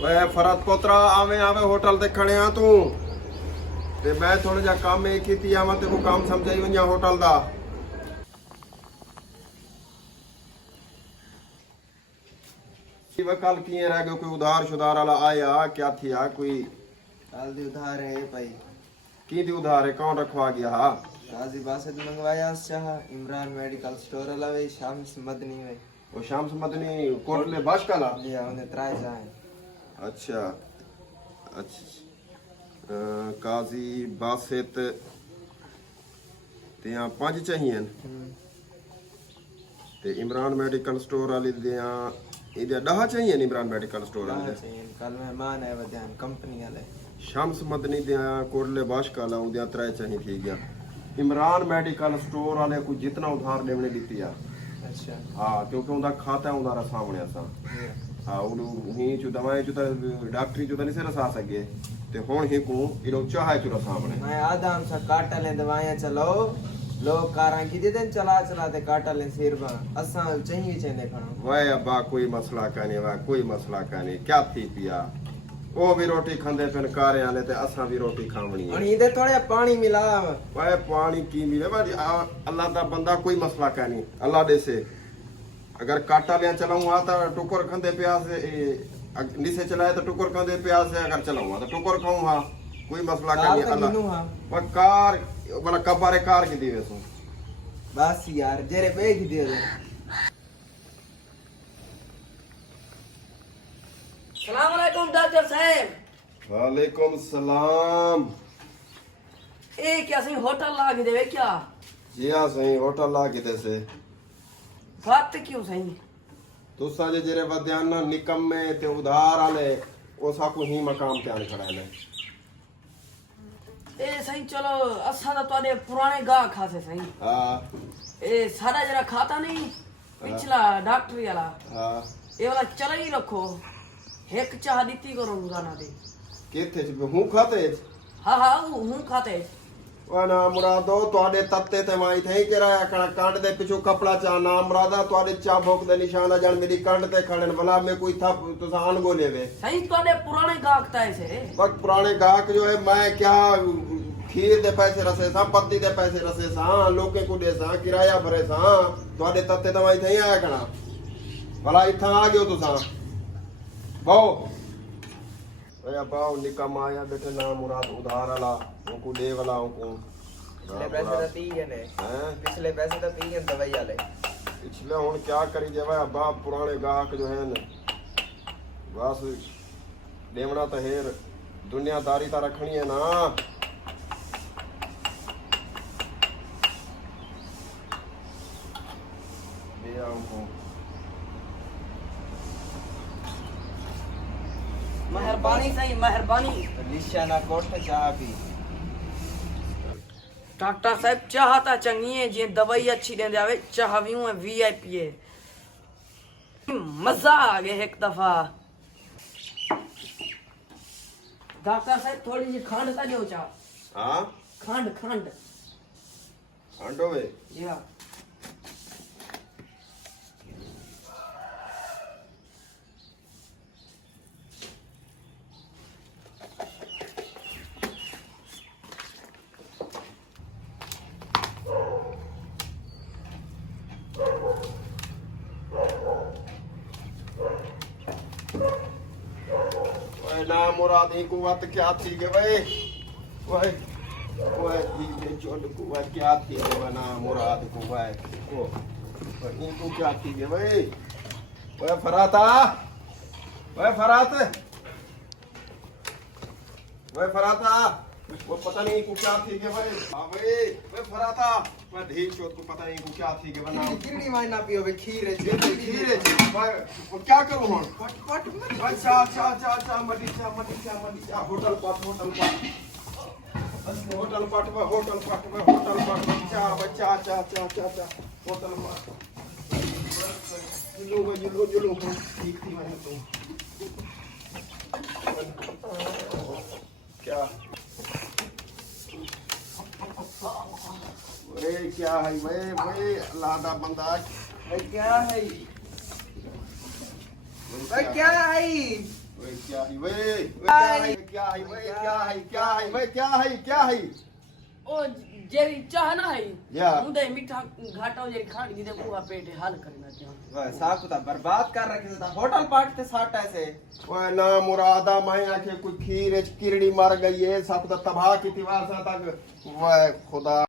वे फरत पोतरा आवे आवे होटल ते खड़े आ तू ते मैं थोड़ा जा काम में कीती आवा ते को काम समझाई वंजा होटल दा कल किए रह गयो कोई उधार शुधार वाला आया क्या थिया कोई कल दी उधार है भाई की दी उधार है कौन रखवा गया हा काजी बासत मंगवाया चाह इमरान मेडिकल स्टोर लवे शाम्स मदनी में वो शाम्स मदनी कोटले बाश कला लिया उन्हें त्राय जाए अच्छा काजी बासित ते यहाँ 5 चाहिए ते इमरान मेडिकल स्टोर वाली दे यहाँ इधर 10 चाहिए इमरान मेडिकल स्टोर वाले कल मेहमान है वध्यान कंपनी वाले शम्स मदनी दे यहाँ कोटले बाश कला उधर 3 चाहिए थी गया इमरान मेडिकल स्टोर वाले को जितना उधार लेने दी थी अच्छा हाँ क्योंकि उनका खाता है उधार सामने ऐसा हाँ उन्हें ही जो दवाएं जो डॉक्टरी जो नहीं से रसा सके ते हुन ही को इरो चाहे चुरा सामने मैं आदाम सा काटा ले दवाएं चलो लोग कारां की दिन चला चला ते काटा ले सिर बा असा चाहिए चाहिए देखणो वाह अब्बा कोई मसला काने वाह कोई मसला काने क्या थी पिया ओ भी रोटी खांदे फिर कारे आले ते असा भी रोटी खावनी है आणि इधर थोड़ा पानी मिला वाह पानी की मिले भाई अल्लाह दा बंदा कोई मसला काने अल्लाह दे से अगर काटा ले चलाऊं आ तो टुकर खंदे प्यास नीचे चलाए तो टुकर खंदे प्यास से अगर चलाऊं तो टुकर खाऊं हां कोई मसला काने अल्लाह वो कार वाला कबारे कार की दीवे सो बस यार जेरे पे की दे सलाम अलैकुम डॉक्टर साहब। वालेकुम सलाम। ए क्या सही होटल ला के देवे क्या? जी हाँ सही होटल ला के दे से बात क्यों सही तुसा जे जेरे वध्यान निकम्मे ते उधार आले ओ साकू ही मकाम ते आने खड़ा है ए सही चलो असा तो तोड़े पुराने गाह खासे सही हां ए सारा जरा खाता नहीं पिछला डॉक्टरी वाला हां ए वाला चला ही रखो एक चाह दीती करो रोजाना दे केथे हूं खाते हां हां हूं खाते वाना मुरादो तोड़े तत्ते ते माई थे किराया कण कांड दे पिछो कपड़ा चा ना मुरादा तोड़े चा भोक दे निशान जान मेरी कांड ते खड़न भला में कोई था तुसा आन गो लेवे सही तोड़े पुराने गाहक ताए से बक पुराने गाहक जो है मैं क्या खीर दे पैसे रसे सा पत्ती दे पैसे रसे सा लोके को दे सा किराया भरे सा तोड़े तत्ते ते माई थे आया कणा भला इथा आ गयो तुसा बहु ओया बाऊ निकम आया बेटे ना मुराद उधार वाला उनको दे वाला उनको पिछले पैसे तो पी गए ने हैं पिछले पैसे तो पी गए दवाई वाले पिछले हुन क्या करी जावे अब्बा पुराने गाहक जो है न बस देवना तो हेर दुनियादारी ता रखनी है ना दे उनको मेहरबानी सही मेहरबानी निशाना कोट चाह पी डॉक्टर साहब चाहता चंगी है जी दवाई अच्छी दे जावे चाहवियूं है वीआईपी है मजा आ गया एक दफा डॉक्टर साहब थोड़ी जी खंड का जो चाह हां खंड खंड खंड होवे या ना मुराद ही कुवत क्या थी के भाई ओए ओए ये चोट कुवत क्या थी के ना मुराद कुवत को इनको क्या थी के भाई ओए फराता ओए फरात ओए फराता वो पता नहीं को क्या थी के भाई हां भाई ओए फराता मैं ढील चोट को पता नहीं को क्या थी के बना किरड़ी वाई ना पियो वे खीर है खीर है भाई वो क्या करूं हुन पट अच्छा अच्छा अच्छा अच्छा मडी होटल पाट होटल पाट चा बच्चा चा चा चा चा होटल पाट जुलू ठीक थी मैंने तो क्या वे क्या है वे अल्लाह दा बंदा क्या है भाई क्या है वे क्या है वे क्या है क्या है वे क्या है क्या है वे क्या है क्या है ओ जेरी चाह ना है या। मुंडे मीठा घाटा जेरी खान दी दे बुआ पेट हाल करना चाह वह साहब तो बर्बाद कर रखे था होटल पार्ट ते साट ऐसे ओए ना मुरादा मैं आखे कोई खीर किरड़ी मर गई है सब तो तबाह की दीवार सा तक वह खुदा